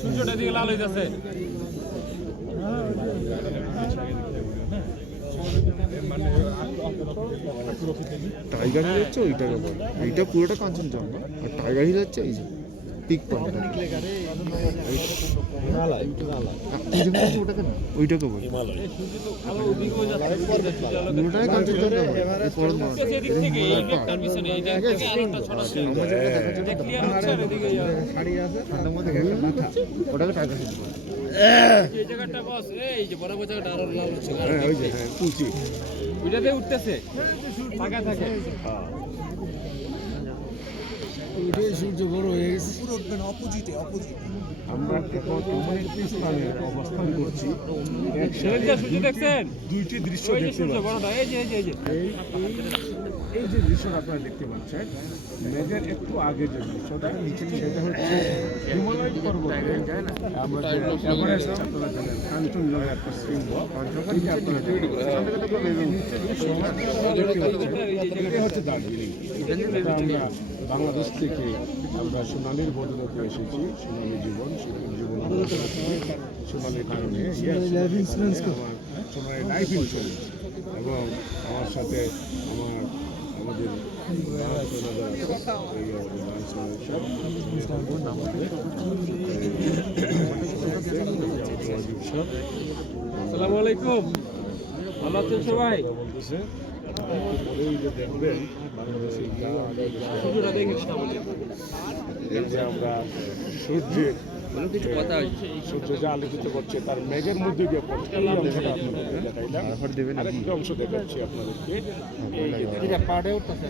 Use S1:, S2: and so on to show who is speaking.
S1: সূর্যটা দিকে লাল হইতাছে
S2: টাইগার হিল হচ্ছে ওইটাকে বলে এইটা পুরোটা কাঞ্চনজঙ্ঘা। আর টাইগার হিল হচ্ছে এই যে পিক পয়েন্ট ওইটাকে বলে
S1: হয়ে
S2: ওটাকে
S1: এই জায়গাটা বস এই যে জায়গাটা আরও লাল হচ্ছে
S2: ওই যে হ্যাঁ
S1: উঠতেছে। ফাঁকা থাকে
S3: সূর্য বড় হয়ে গেছে।
S4: আমরা এখন এমন একটি স্থানে অবস্থান করছি।
S1: সূর্য দেখছেন?
S4: দুইটি দৃশ্য দেখতে
S1: এই যে এই যে এই যে।
S4: এই এই- এই যে দৃশ্যটা আপনারা দেখতে পাচ্ছেন মেঘের একটু আগে যে দৃশ্যটা সেটা হচ্ছে হিমালয় পর্বতে। আমরা যে এভারেস্ট আপনারা জানেন কাঞ্চনজঙ্ঘা একটা শৃঙ্গ। এই যে আপনারা দেখতে পাচ্ছেন, এটা হচ্ছে দার্জিলিং। আমরা বাংলাদেশ থেকে আমরা সোনালির বদলতে এসেছি সোনালি জীবন সোনালি জীবন সোনালির কারণে life insurance Sonali life insurance এবং আমার সাথে আমার আমাদের
S1: আসসালামু আলাইকুম। ভালো আছেন সবাই?
S4: বলতেছে এই যে দেখবেন এই যে আমরা সূর্যের যে আলোকিত করছে তার মেঘের মধ্যে গিয়ে পড়ছে। এই অংশটা দেখাইলাম। আরেকটা অংশ দেখাচ্ছি আপনাদেরকে। এই যে
S1: পাড়ে উঠতেছে।